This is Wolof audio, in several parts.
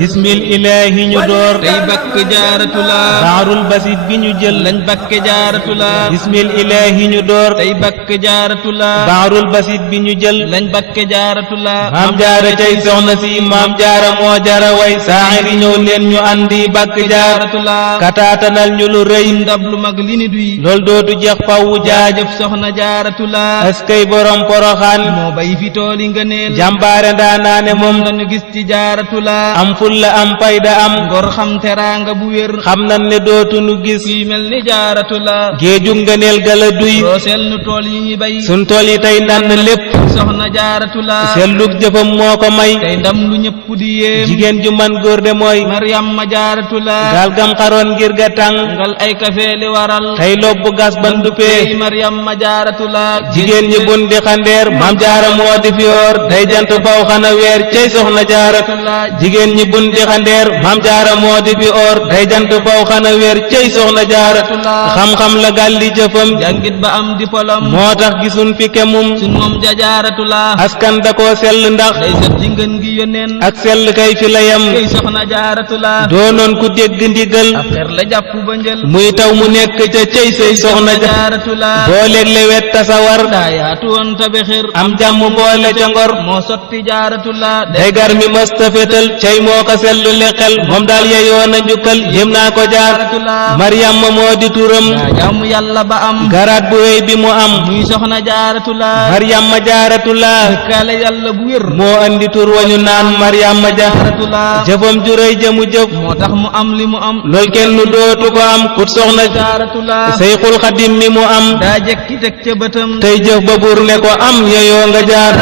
bismil ilaahi ñu door tey bakk jaaratulaa baarul basit bi ñu jël lañ bakke jaaratulaa bismil ilaahi ñu door tey bakk jaaratulaa baarul basit bi ñu jël lañ bakke jaaratulaa maam jaara cay soxna si maam jaara moo jara way saaxiri ñëw leen ñu andi bakk jaaratulaa kataatanal ñu lu rëy ndab lu mag li ni duy lool dootu jeex fawwu jaajëf soxna jaaratulaa askay borom poroxaan moo bay fi tooli nga neel jàmbaare ndaanaane moom dañu gis ci jaaratulaa am fulla am fayda am ngor xam teraanga bu wér xam nan ne dootu nu gis kuy mel ni jaaratulaa géeju ngëneel gala duy rooseel nu tool yi ñu bay sun tool yi tey nan lépp soxna jaaratulaa sellug jëfam moo ko may tey ndam lu ñëpp di yéem jigéen ju man góor de mooy Maryamma jaaratulaa gaal gam xaroon ngir ga tàng ngal ay kafe li waral tey lobbu gas bandupee tey Maryamma jaaratulaa jigéen ñi bun di xandeer maam jaara moo di fi yoor tey jant faw xana weer cey soxna jaaratulaa jigéen ñi bun di xandeer maam jaara moo di fi or tey jant faw xana weer cey soxna jaaratulaa xam-xam la gal di jëfam jàngit ba am diplôme moo tax gisun fi kemum sun moom jaaratulaa askan da koo sell ndax day sët ci ngën gi yónneen ak sell kay fi la yam cey soxna jaaratulaa doonoon ku dégg ndigal ab xer la jàpp ba njël muy taw mu nekk ca cey sey soxna jaaratulaa booleeg lewet tasawar daa yaatu woon tabe xir am jàmm boole ca ngor moo sotti jaaratulaa day gar mi mësta fetal cey moo ko sellu le xel moom daal yeyoon a njukkal yëm naa ko jaaratulaa Maryamma moo di turam daa jaamu yàlla ba am garaat bu wéy bi mu am muy soxna jaaratulaa Maryamma jaaratulaa dëkkaale yàlla bu wér moo andi tur wañu naan Maryamma jaaratulaa jëfam ju rëy jëmu jëf moo tax mu am li mu am lool kenn nu dootu ko am kut soxna jaaratulaa Seyxul Xadim mi mu am daa jekki teg ca bëtam tey jëf ba buur ne ko am yeyoo nga jaar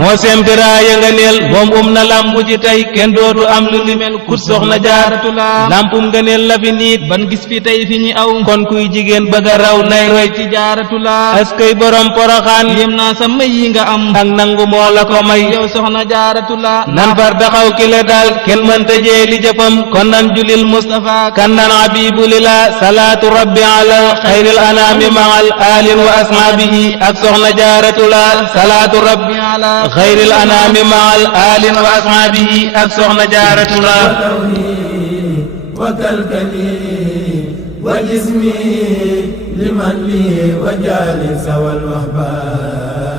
moo semtiraaya nga neel moom na lambu ji tey kenn dootu am lu ni mel kut soxna jaaratulaa lampum nga neel la fi niit ban gis fi tey fi ñi aw kon kuy jigéen bëgg a raw nay roy ci jaaratulaa askay borom poroxaan yéem naa sa may yi nga am ak nangu moo la ko may yow soxna jaaratulaa nan far daxaw ki le daal kenn mënta jeeli jëfam kon nan julil Mustafa kan nan habibu lila salaatu rabbi ala xayril anaami maal alin wa ashaabihi ak soxna jaaratulaa salaatu rabbi ala xayril anaami maal alin wa ashaabihi ak soxna jaaratulaa وكلكلي وجسمي لمن لي وجالس والوهبان